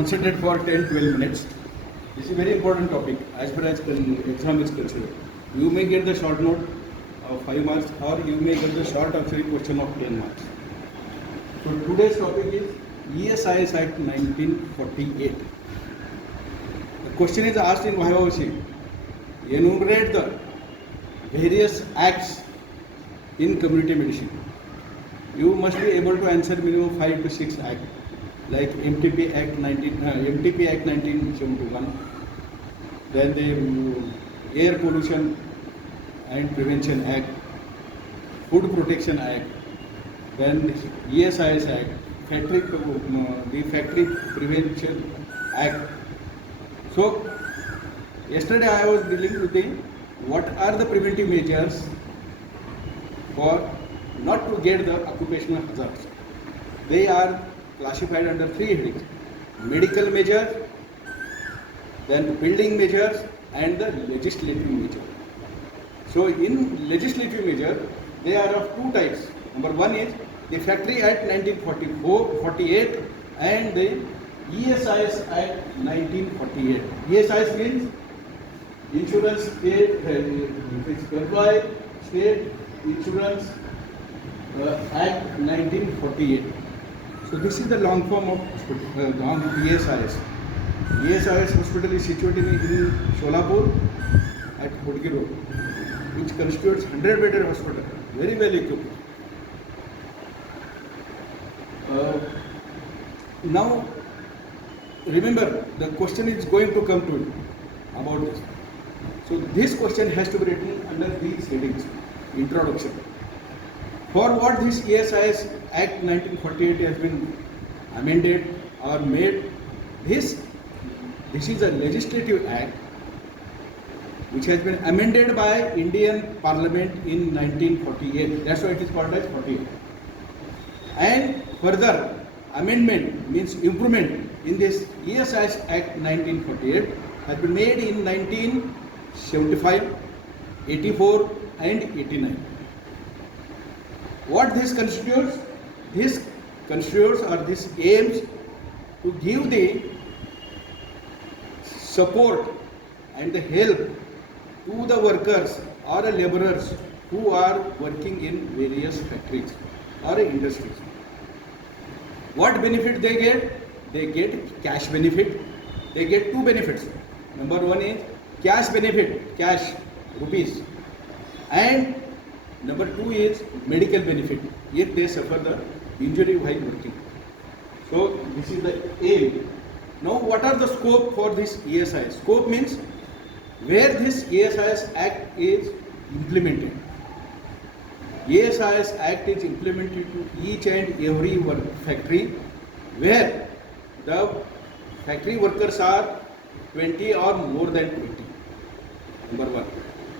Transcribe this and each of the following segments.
concentrate for 10-12 minutes. This is a very important topic as far as exam is concerned. You may get the short note of 5 marks or you may get the short answer question of 10 marks. So today's topic is ESIS Act 1948. The question is asked in Vaivavasi. Enumerate the various acts in community medicine. You must be able to answer minimum 5 to 6 acts, like MTP Act 1971, then the Air Pollution and Prevention Act, Food Protection Act, then the ESIS Act, the Factory Prevention Act. So yesterday I was dealing with what are the preventive measures for not to get the occupational hazards. They are classified under 3 headings: medical measures, then building measures, and the legislative measure. So in legislative measure, they are of 2 types. Number 1 is the Factory Act 1948 and the ESIS Act 1948. ESIS means Insurance State Employee State Insurance Act 1948. So this is the long form of ESIS. ESIS hospital is situated in Solapur at Hodgi Road, which constitutes 100-bedded hospital, very well equipped. Now, remember, the question is going to come to you about this. So this question has to be written under these headings. Introduction. For what this ESIS Act 1948 has been amended or made, this is a legislative act which has been amended by Indian Parliament in 1948. That's why it is called as 48. And further amendment means improvement in this ESIS Act 1948 has been made in 1975, 84 and 89. What this constitutes? This constitutes or this aims to give the support and the help to the workers or laborers who are working in various factories or industries. What benefit they get? They get cash benefit. They get 2 benefits. Number 1 is cash benefit, cash, rupees. And number 2 is medical benefit if they suffer the injury while working. So this is the aim. Now what are the scope for this ESIS? Scope means where this ESIS Act is implemented. ESIS Act is implemented to each and every factory where the factory workers are 20 or more than 20. Number 1.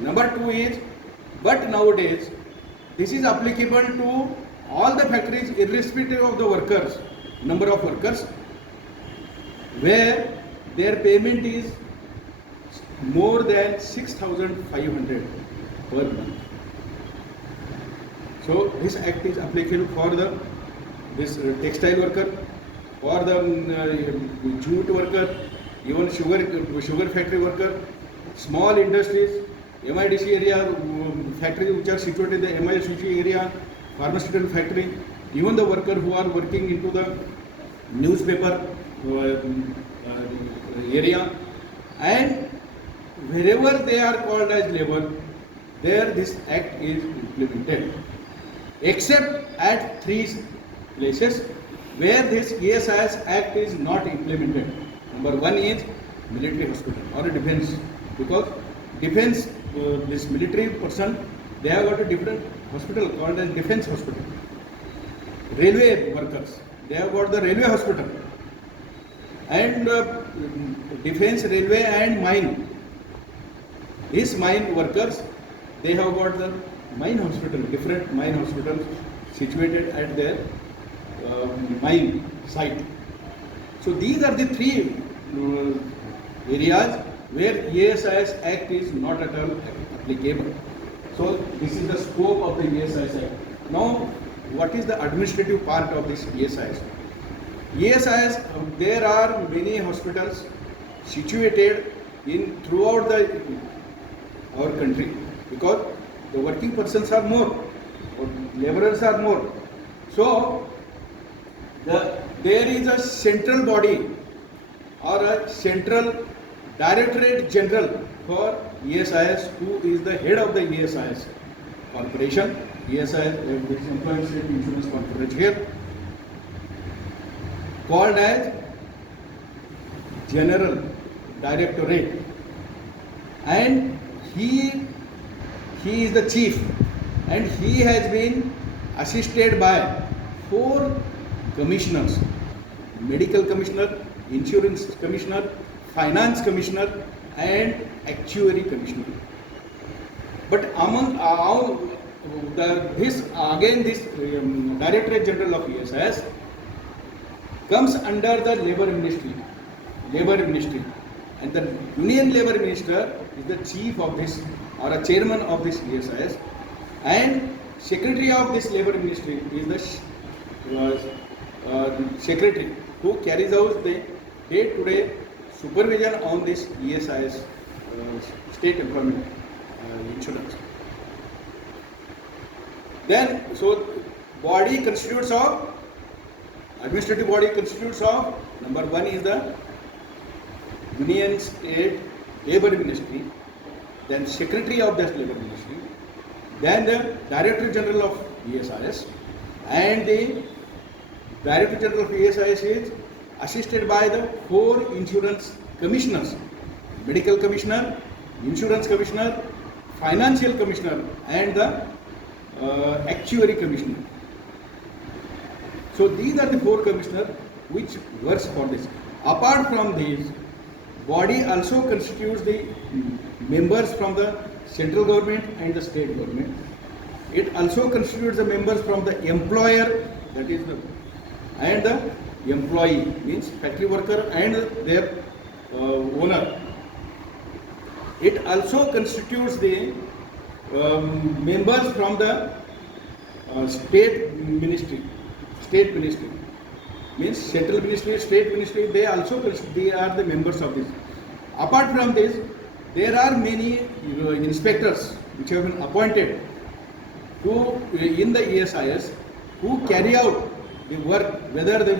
Number 2 is, but nowadays this is applicable to all the factories irrespective of the workers, number of workers, where their payment is more than 6,500 per month. So this act is applicable for this textile worker, for the jute worker, even sugar factory worker, small industries, MIDC area, factories which are situated in the MIDC area, pharmaceutical factory, even the worker who are working into the newspaper area, and wherever they are called as labor, there this act is implemented, except at 3 places where this ESIS Act is not implemented. Number 1 is military hospital or a defense, because defense, this military person, they have got a different hospital called as defense hospital. Railway workers, they have got the railway hospital, and defense, railway and mine. These mine workers, they have got the mine hospital, different mine hospitals situated at their mine site. So these are the 3 areas where ESIS Act is not at all applicable. So this is the scope of the ESIS Act. Now, what is the administrative part of this ESIS? ESIS, there are many hospitals situated in throughout the our country, because the working persons are more, or laborers are more. So there is a central body or a central directorate general for ESIS, who is the head of the ESIS corporation. ESIS, Employee State Insurance Corporation here, called as General Directorate, and he is the chief, and he has been assisted by 4 commissioners: medical commissioner, insurance commissioner, finance commissioner, and actuary commissioner. But among this Directorate General of ESIS comes under the Labor Ministry, and the Union Labor Minister is the chief of this, or a chairman of this ESIS, and secretary of this Labor Ministry is the secretary, who carries out the day-to-day supervision on this ESIS, state employment insurance. Then, so body constitutes of, administrative body constitutes of, number 1 is the Union State Labor Ministry, then secretary of that Labor Ministry, then the Director General of ESIS, and the Director General of ESIS is assisted by the 4 insurance commissioners: medical commissioner, insurance commissioner, financial commissioner, and the actuary commissioner. So these are the 4 commissioners which works for this. Apart from these, body also constitutes the members from the central government and the state government. It also constitutes the members from the employer, that is the, and the employee, means factory worker and their owner. It also constitutes the members from the state ministry, means central ministry, state ministry. They are the members of this. Apart from this, there are many inspectors which have been appointed in the ESIS, who carry out the work, whether the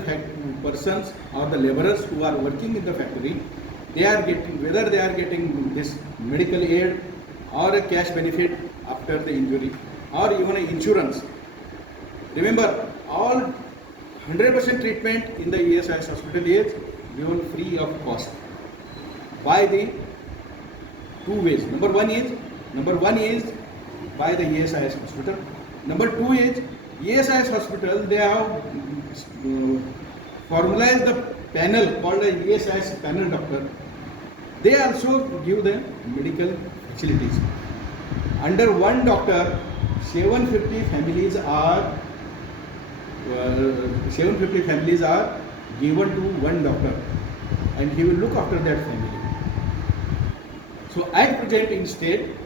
persons or the laborers who are working in the factory, whether they are getting this medical aid or a cash benefit after the injury, or even an insurance. Remember, all 100% treatment in the ESIS hospital is given free of cost by the 2 ways. Number one is by the ESIS hospital. Number 2 is ESIS hospital, they have formalized the panel called the ESIS panel doctor. They also give the medical facilities. Under one doctor, 750 families are given to one doctor, and he will look after that family. So at present in state,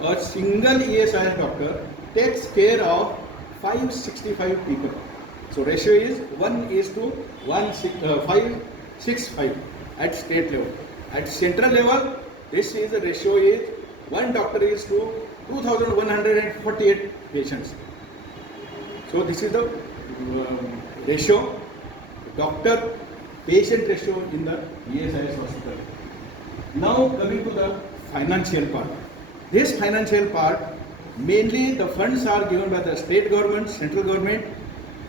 a single ESIS doctor takes care of 565 people. So ratio is 565 at state level. At central level, this is the ratio is 1 doctor is to 2,148 patients. So this is the ratio, doctor-patient ratio in the ESIS hospital. Now coming to the financial part. This financial part, mainly the funds are given by the state government, central government,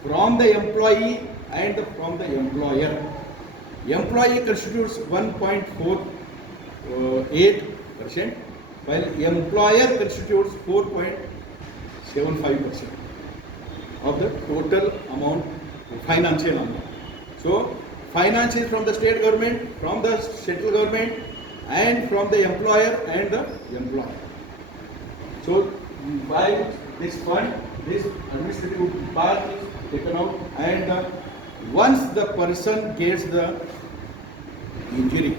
from the employee and from the employer. Employee constitutes 1.48%, while employer constitutes 4.75% of the total amount, financial amount. So finance is from the state government, from the central government, and from the employer and the employer. So by this fund, this administrative part is taken out, and once the person gets the injury,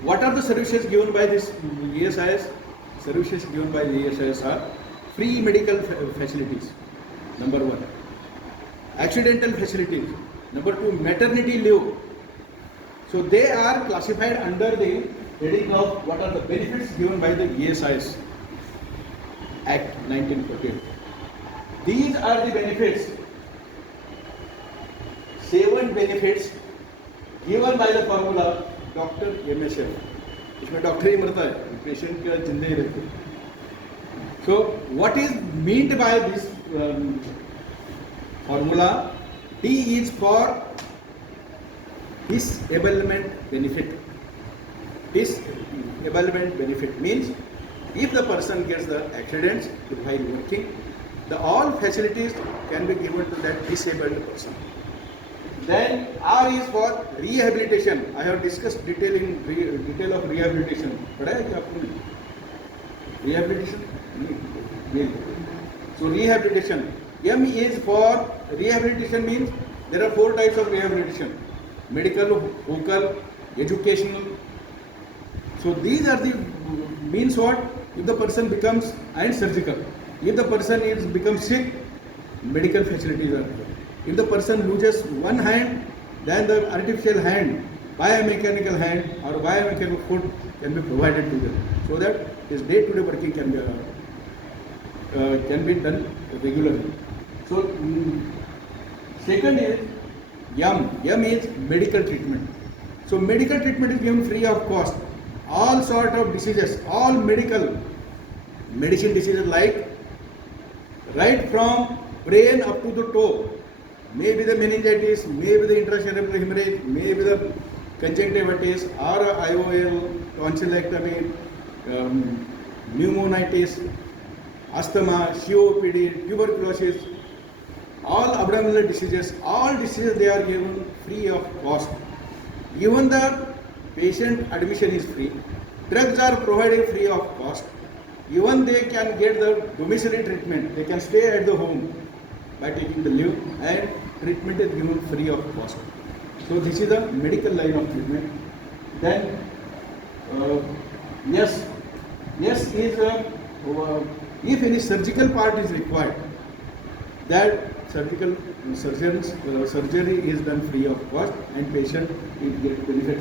what are the services given by this ESIS? Services given by the ESIS are free medical facilities. Number 1, accidental facilities. Number 2, maternity leave. So they are classified under the heading of what are the benefits given by the ESIS Act 1948. These are the benefits, 7 benefits given by the formula doctor MSF. इसमें doctor ही मरता है, patient का जिंदे ही रहते हैं. So what is meant by this formula? D is for disablement benefit. Disablement benefit means if the person gets the accidents while working, the all facilities can be given to that disabled person. Then R is for rehabilitation. I have discussed detail of rehabilitation. पढ़ा है क्या आपने? Rehabilitation. So rehabilitation. M is for rehabilitation means there are 4 types of rehabilitation: medical, vocal, educational. So these are the means what? If the person becomes, and surgical. If the person becomes sick, medical facilities are there. If the person loses one hand, then the artificial hand, biomechanical hand or biomechanical foot can be provided to them, so that his day-to-day working can be done regularly. So second is M. M is medical treatment. So medical treatment is given free of cost. All sort of diseases, all medicine diseases, like right from brain up to the toe, maybe the meningitis, maybe the intracerebral hemorrhage, maybe the conjunctivitis or IOL, tonsillectomy, pneumonitis, asthma, COPD, tuberculosis, all abdominal diseases, all diseases they are given free of cost. Even the patient admission is free. Drugs are provided free of cost. Even they can get the domiciliary treatment. They can stay at the home by taking the leave, and treatment is given free of cost. So this is the medical line of treatment. Then yes is if any surgical part is required, that surgery is done free of cost and patient will get benefit.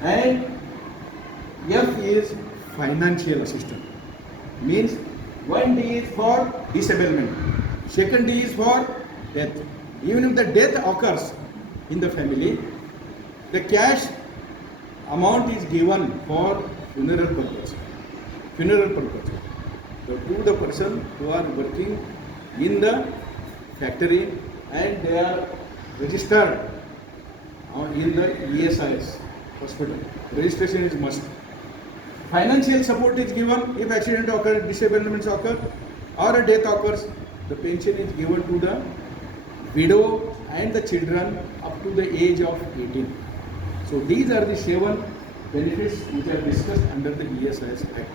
And F is financial assistance. Means 1 D is for disablement, 2nd D is for death. Even if the death occurs in the family, the cash amount is given for funeral purpose. To the person who are working in the factory and they are registered in the ESIS hospital. Registration is must. Financial support is given if accident occurs, disablements occur, or a death occurs. The pension is given to the widow and the children up to the age of 18. So these are the 7 benefits which are discussed under the ESIS Act.